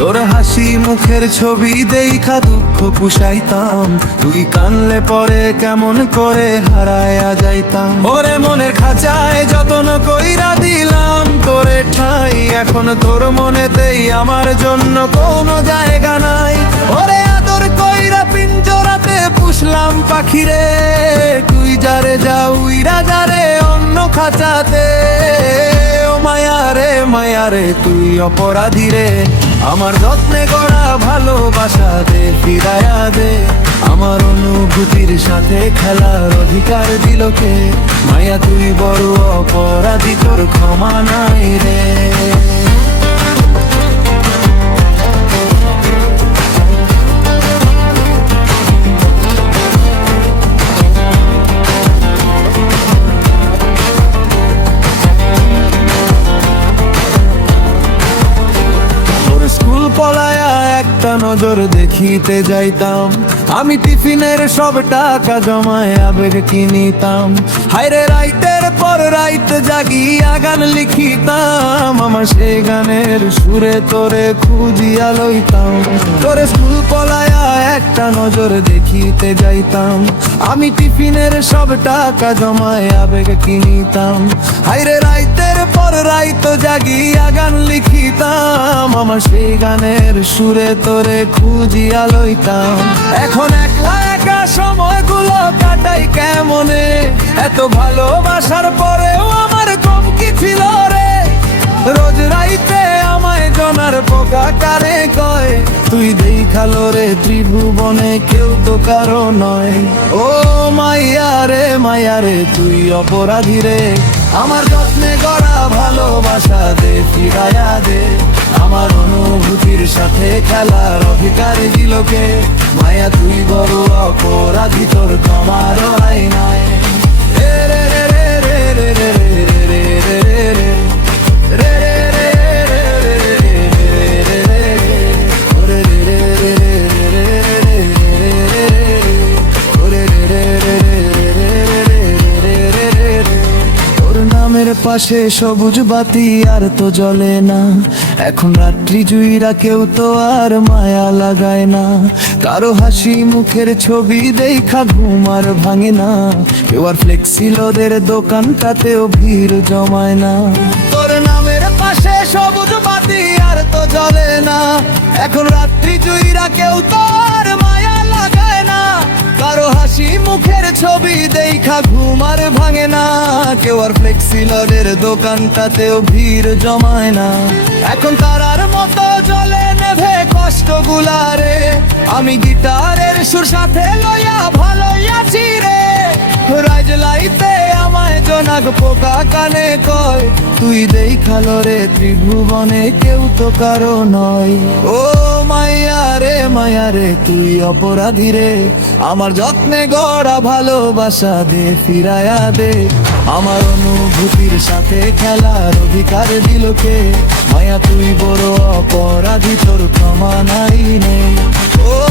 তোর হাসি মুখের ছবি দেখা দুঃখ পুষাইতাম। তুই কানলে পরে কেমন করে হারায়া যাইতাম। ওরে মনের খাঁচায় যতন কইরা দিলাম। তোরে ঠাই এখন তোর মনেতেই আমার জন্য কোনো জায়গা নাই। ওরে আদর কইরা পিঞ্জরাতে পুষলাম পাখিরে। তুই যারে যাও ইরা যারে অন্য খাঁচাতে। ও মায়া রে, মায়া তুই অপরাধী রে। আমার যত্নে গড়া ভালোবাসা দে, ফিরায়া দে। আমার অনুভূতির সাথে খেলার অধিকার দিল কে? মায়া তুই বড় অপরাধী, তোর ক্ষমা নাই রে। নজর দেখিতে যাইতাম। আমি টিফিনের সব টাকা জমায় আবেগ কিনিতাম হাইরে রাইতের পর রাইত জাগিয়া গান লিখিতাম, আমার সে গানের সুরে তোরে খুঁজিয়া লইতাম। তোরে স্কুল পলায়া একটা নজর দেখিতে যাইতাম। আমি টিফিনের সব টাকা জমায় আবেগ কিনিতাম হাইরে রাইতের পর রাইত জাগিয়া গান লিখিতাম, আমার সেই গানের সুরে তোরে খুঁজিয়া লইতাম। এখন একলা একা সময়গুলো কাটাই কেমনে? এত ভালোবাসার পরেও আমার কম কি ছিল রে। রোজ রাইতে আমায় জনার পোকা কারে কয়? তুই দেখাল রে ত্রিভুবনে কেউ তো কারও নয়। ও মাইয়া রে মাইয়া রে, তুই অপরাধী রে। আমার যত্নে গড়া ভালোবাসা সাথে খেলার অধিকার দিলকে মায়া তুই বড় অপরাধী তোর কমার পাশে সবুজ বাতি আর তো জ্বলে না এখন রাত্রি জুইরা কেউ তো আর মায়া লাগায় না। কারও হাসি মুখের ছবি দেখা ঘুম আর ভাঙে না। কেউ আর ফ্লেক্সিলোদের দোকানটাতেও ভিড় জমায় না। তোর নামের পাশে সবুজ বাতি আর তো জ্বলে না। এখন রাত্রি জুইরা কেউ তো আর ছবি দেখা ঘুমার ভাঙে না। কেউ আর ফ্লেক্সিলোডের দোকানটাতেও ভিড় জমায় না। এখন তারার মতো জলে নেভে কষ্ট গুলারে আমি গিটারের সুর সাথে লইয়া ভালোই আছি রে। রাজ লাইতে আমায় জনাক পোকা কানে কয়। তুই দেখাল রে ত্রিভুবনে কেউ তো কারও নয়। ও মায়া রে তুই অপরাধী রে। আমার যত্নে গড়া ভালোবাসা দে, ফিরায়া দে। আমার অনুভূতির সাথে খেলার অধিকার দিল কে? মায়া, তুই বড় অপরাধী, তোর ক্ষমা নাই নেই ও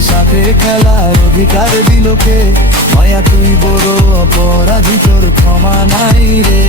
সাথে সাথে খেলার অধিকার দিলকে মায়া তুই বড় অপরাধী তোর ক্ষমা নাই রে।